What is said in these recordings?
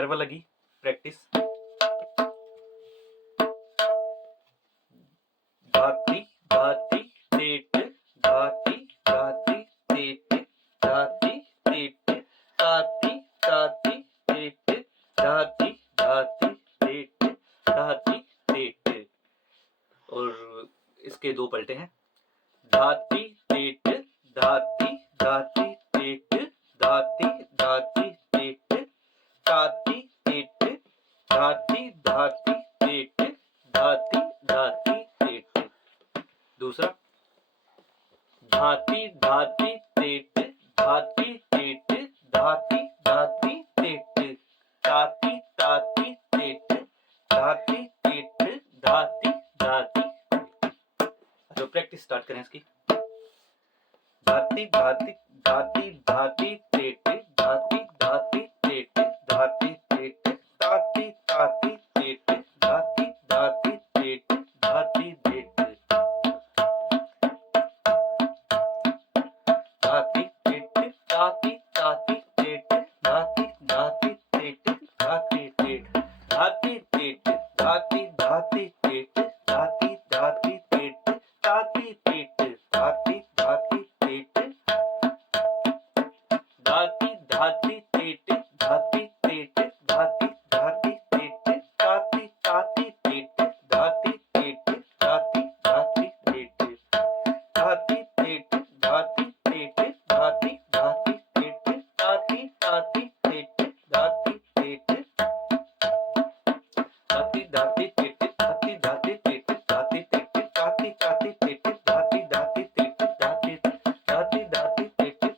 ग्यारहवा लगी प्रैक्टिस। धाती धाती तेट धाती धाती तेट धाती तेट ताती ताती तेट धाती धाती तेट धाती तेट। और इसके दो पलटे हैं। धाती तेट धाती धाती तेट धाती धाती तेट ताती तेट धाती धाती तेट धाती धाती तेट। दूसरा धाती धाती तेट धाती तेट धाती धाती तेट ताती ताती तेट धाती तेट धाती धाती। तो प्रैक्टिस स्टार्ट करें इसकी। धाती धाती धाती धाती तेट धाती धाती तेट धाती तेट ताती ताती तेट धाती धाती तेट धाती तेट। धाती तेट ताती ताती तेट धाती धाती तेट धाती तेट धाती तेट धाती धाती तेट धाती धाती तेट ताती तेट धाती धाती तेट धाती धाती तेट धाती तेट धाती धाती तेट ताती ताती तेट धाती तेट धाती धाती तेट धाती तेट धाती तेट धाती धाती तेट ताती ताती तेट धाती तेट धाती धाती तेट धाती धाती तेट धाती तेट ताती ताती तेट धाती धाती तेट धाती धाती धाती तेट धाती धाती तेट धाती तेट ताती ताती तेट धाती धाती तेट धाती तेट धाती तेट धाती धाती तेट धाती तेट ताती तेट धाती धाती तेट धाती धाती धाती तेट धाती धाती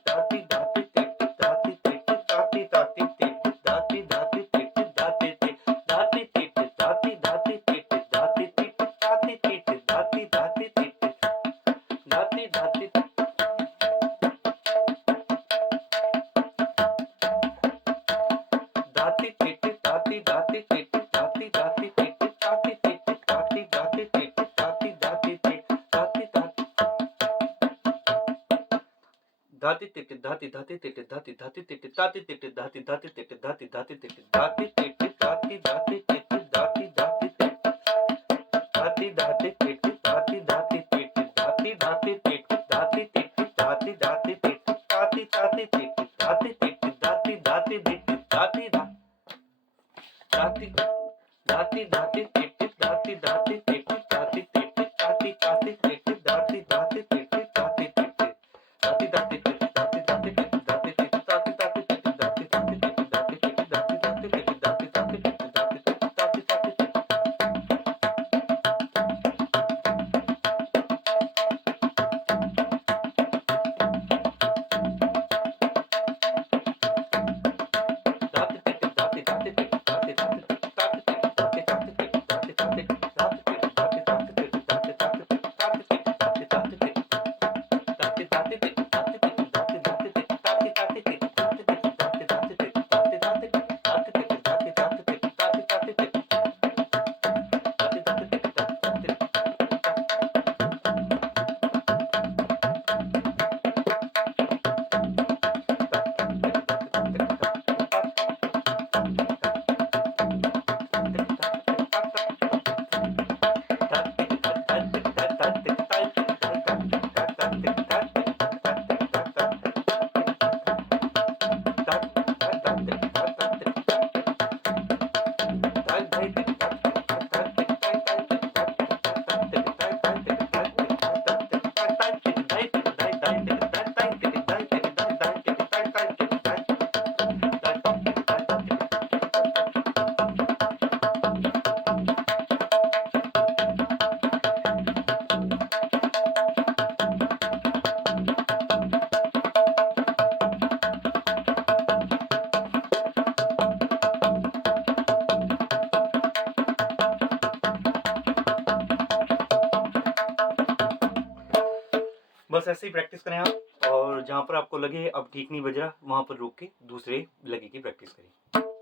तेट धाती धाती तेट धाती तेट धाती धाती तेट धाती धाती तेट धाती धाती धाती तेट धाती धाती तेट धाती धाती तेट ताती तेट धाती धाती तेट धाती धाती तेट धाती तेट धाती धाती तेट धाती धाती तेट धाती धाती तेट धाती धाती तेट धाती धाती तेट धाती तेट धाती धाती तेट धाती धाती तेट धाती तेट धाती धाती तेट धाती धाती धाती धाती तेट धाती धाती तेट धाती तेट धाती धाती तेट धाती धाती तेट धाती तेट धाती धाती तेट धाती धाती तेट धाती तेट धाती धाती तेट धाती धाती तेट धाती तेट धाती धाती तेट धाती धाती तेट धाती तेट धाती धाती तेट। बस ऐसे ही प्रैक्टिस करें आप, और जहाँ पर आपको लगे अब ठीक नहीं बज रहा वहाँ पर रोक के दूसरे लगे की प्रैक्टिस करें।